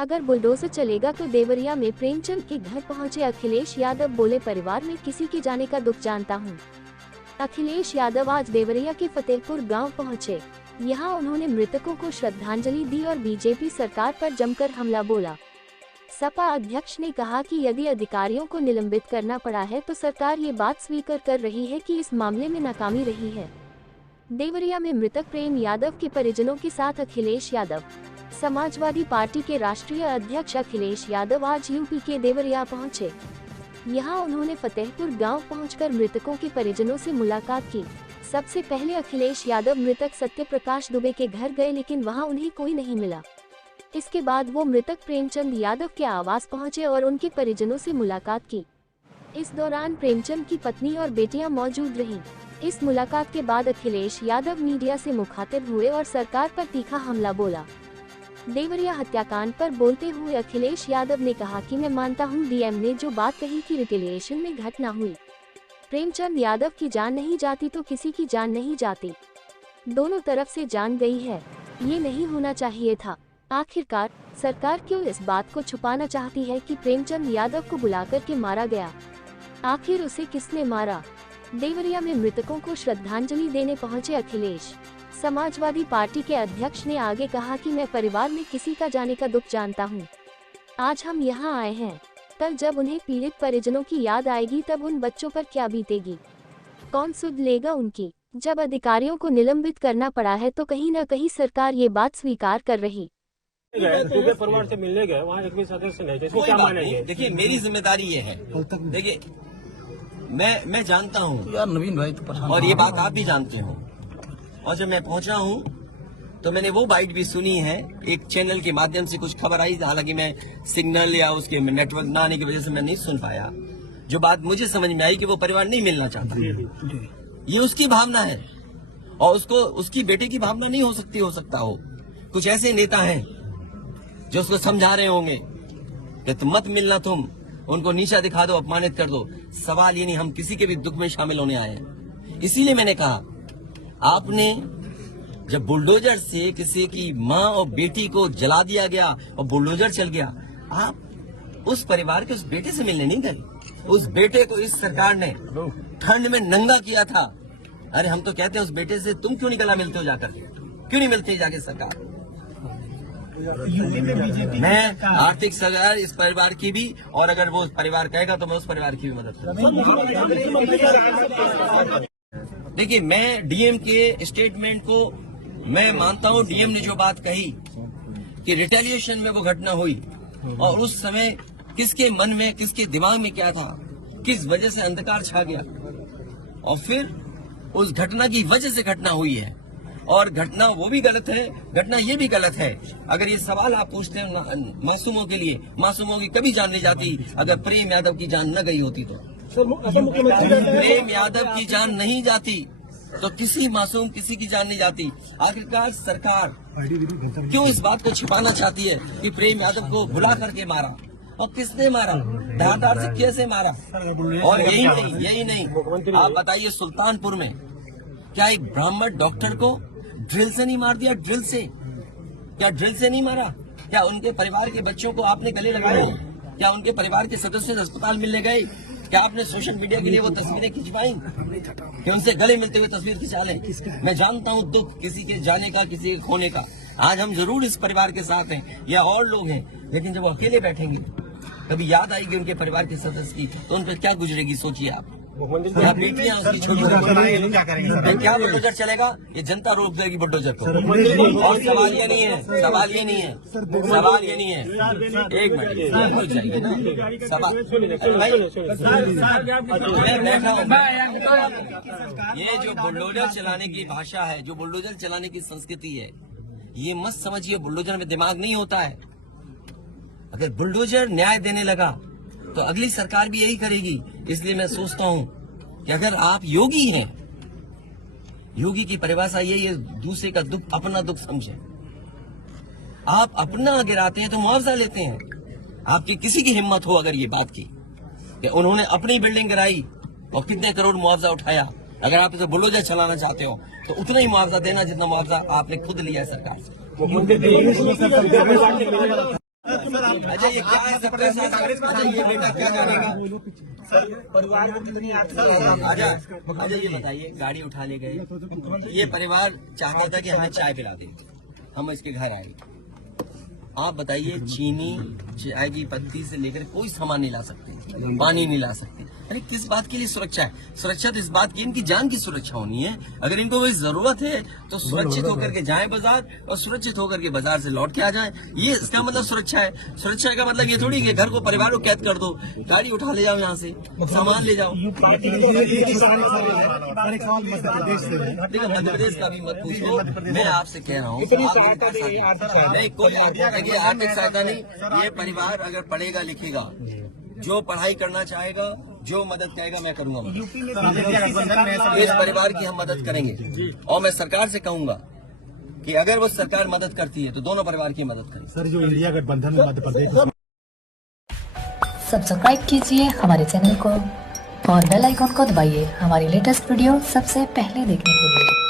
अगर बुलडोजर चलेगा तो देवरिया में प्रेमचंद के घर पहुंचे अखिलेश यादव, बोले परिवार में किसी के जाने का दुख जानता हूं। अखिलेश यादव आज देवरिया के फतेहपुर गांव पहुंचे। यहां उन्होंने मृतकों को श्रद्धांजलि दी और बीजेपी सरकार पर जमकर हमला बोला। सपा अध्यक्ष ने कहा कि यदि अधिकारियों को निलंबित करना पड़ा है तो सरकार ये बात स्वीकार कर रही है कि इस मामले में नाकामी रही है। देवरिया में मृतक प्रेम यादव के परिजनों के साथ अखिलेश यादव। समाजवादी पार्टी के राष्ट्रीय अध्यक्ष अखिलेश यादव आज यूपी के देवरिया पहुंचे। यहां उन्होंने फतेहपुर गांव पहुंचकर मृतकों के परिजनों से मुलाकात की। सबसे पहले अखिलेश यादव मृतक सत्यप्रकाश दुबे के घर गए, लेकिन वहां उन्हें कोई नहीं मिला। इसके बाद वो मृतक प्रेमचंद यादव के आवास पहुंचे और उनके परिजनों से मुलाकात की। इस दौरान प्रेमचंद की पत्नी और बेटियां मौजूद रहीं। इस मुलाकात के बाद अखिलेश यादव मीडिया से मुखातिब हुए और सरकार पर तीखा हमला बोला। देवरिया हत्याकांड पर बोलते हुए अखिलेश यादव ने कहा कि मैं मानता हूं डीएम ने जो बात कही कि रिटेलिएशन में घटना हुई। प्रेमचंद यादव की जान नहीं जाती तो किसी की जान नहीं जाती। दोनों तरफ से जान गई है, ये नहीं होना चाहिए था। आखिरकार सरकार क्यों इस बात को छुपाना चाहती है कि प्रेमचंद यादव को बुलाकर के मारा गया? आखिर उसे किसने मारा? देवरिया में मृतकों को श्रद्धांजलि देने पहुंचे अखिलेश। समाजवादी पार्टी के अध्यक्ष ने आगे कहा कि मैं परिवार में किसी का जाने का दुख जानता हूं। आज हम यहां आए हैं, कल जब उन्हें पीड़ित परिजनों की याद आएगी तब उन बच्चों पर क्या बीतेगी? कौन सुध लेगा उनकी? जब अधिकारियों को निलंबित करना पड़ा है तो कहीं न कहीं सरकार ये बात स्वीकार कर रही। दुबे परिवार से मिलने गए, वहाँ एक भी सदस्य नहीं, इसको क्या मानेंगे? देखिए मेरी जिम्मेदारी ये है, देखिए मैं जानता हूँ यार नवीन भाई तो और ये बात आप भी जानते हो। और जब मैं पहुंचा हूँ तो मैंने वो बाइट भी सुनी है, एक चैनल के माध्यम से कुछ खबर आई, हालांकि मैं सिग्नल या उसके नेटवर्क न आने की वजह से मैं नहीं सुन पाया। जो बात मुझे समझ में आई कि वो परिवार नहीं मिलना चाहता, ये उसकी भावना है और उसकी बेटे की भावना नहीं हो सकता हो। कुछ ऐसे नेता हैं जो उसको समझा रहे होंगे कि तुम मत मिलना, तुम उनको नीचा दिखा दो, अपमानित कर दो। सवाल ये नहीं, हम किसी के भी दुख में शामिल होने आए हैं। इसीलिए मैंने कहा, आपने जब बुलडोजर से किसी की माँ और बेटी को जला दिया गया और बुलडोजर चल गया, आप उस परिवार के उस बेटे से मिलने नहीं गए। उस बेटे को इस सरकार ने ठंड में नंगा किया था। अरे हम तो कहते हैं उस बेटे से तुम क्यों नहीं गला मिलते हो जाकर, क्यों नहीं मिलते जाके सरकार? मैं आर्थिक सहायता इस परिवार की भी, और अगर वो परिवार कहेगा तो मैं उस परिवार की भी मदद करूंगा। देखिए मैं डीएम के स्टेटमेंट को मैं मानता हूं। डीएम ने जो बात कही कि रिटेलिएशन में वो घटना हुई और उस समय किसके मन में, किसके दिमाग में क्या था, किस वजह से अंधकार छा गया और फिर उस घटना की वजह से घटना हुई है। और घटना वो भी गलत है, घटना ये भी गलत है। अगर ये सवाल आप पूछते हैं मासूमों के लिए, मासूमों की कभी जान नहीं जाती अगर प्रेम यादव की जान न गई होती तो। प्रेम यादव की जान नहीं जाती तो किसी मासूम किसी की जान नहीं जाती। आखिरकार सरकार क्यों इस बात को छिपाना चाहती है कि प्रेम यादव को बुला करके मारा और किसने मारा, धारदार से कैसे मारा? और यही नहीं, आप बताइए सुल्तानपुर में क्या एक ब्राह्मण डॉक्टर को ड्रिल से नहीं मार दिया? ड्रिल से क्या ड्रिल से नहीं मारा? क्या उनके परिवार के बच्चों को आपने गले लगाए? क्या उनके परिवार के सदस्य अस्पताल मिलने गए? क्या आपने सोशल मीडिया के लिए वो तस्वीरें खिंचवाई कि उनसे गले मिलते हुए तस्वीर खिंचा लें? मैं जानता हूँ दुख किसी के जाने का, किसी के खोने का। आज हम जरूर इस परिवार के साथ हैं या और लोग हैं, लेकिन जब वो अकेले बैठेंगे कभी याद आएगी उनके परिवार के सदस्य की तो उन पर क्या गुजरेगी, सोचिए आप। बेटियां उसकी छोटी क्या बुलडोजर चलेगा? ये जनता रोक देगी बुलडोजर को। और सवाल ये नहीं है, सवाल ये नहीं है, सवाल ये नहीं है। एक मिनट हो जाएगी ना सवाल। मैं बैठा हूँ, ये जो बुलडोजर चलाने की भाषा है, जो बुलडोजर चलाने की संस्कृति है, ये मत समझिए बुलडोजर में दिमाग नहीं होता है। अगर बुलडोजर न्याय देने लगा तो अगली सरकार भी यही करेगी। इसलिए मैं सोचता हूं कि अगर आप योगी हैं, योगी की परिभाषा यही है, दूसरे का दुख अपना दुख समझे। आप अपना गिराते हैं तो मुआवजा लेते हैं। आपकी किसी की हिम्मत हो अगर ये बात की कि उन्होंने अपनी बिल्डिंग गिराई और कितने करोड़ मुआवजा उठाया, अगर आप इसे बुलडोजर चलाना चाहते हो तो उतना ही मुआवजा देना जितना मुआवजा आपने खुद लिया है सरकार से। अजय ये क्या है सबका साथ? अजय ये बेटा क्या करेगा? परिवार को कितनी अजय ये बताइए, गाड़ी उठा ले गए, ये परिवार चाहता था कि हमें चाय पिला दे, हम इसके घर आए। आप बताइए, चीनी चाय की पत्ती से लेकर कोई सामान नहीं ला सकते, पानी नहीं ला सकते। अरे किस बात के लिए सुरक्षा है? सुरक्षा तो इस बात की, इनकी जान की सुरक्षा होनी है। अगर इनको कोई जरूरत है तो सुरक्षित होकर के जाएं बाजार, और सुरक्षित होकर के बाजार से लौट के आ जाएं। ये इसका मतलब सुरक्षा है। सुरक्षा का मतलब ये थोड़ी कि घर को, परिवार को कैद कर दो, गाड़ी उठा ले जाओ, यहाँ से सामान ले जाओ। देखो मध्य प्रदेश का भी मत पूछो, मैं आपसे कह रहा हूँ नहीं, कोई आर्थिक सहायता नहीं। ये परिवार अगर पढ़ेगा लिखेगा, जो पढ़ाई करना चाहेगा, जो मदद कहेगा, मैं करूंगा मदद। इस परिवार की हम मदद करेंगे, और मैं सरकार से कहूंगा कि अगर वो सरकार मदद करती है तो दोनों परिवार की मदद करें। सर, जो इंडिया गठबंधन में मध्य प्रदेश, सब्सक्राइब कीजिए हमारे चैनल को और बेल आइकॉन को दबाइए हमारी लेटेस्ट वीडियो सबसे पहले देखने के लिए।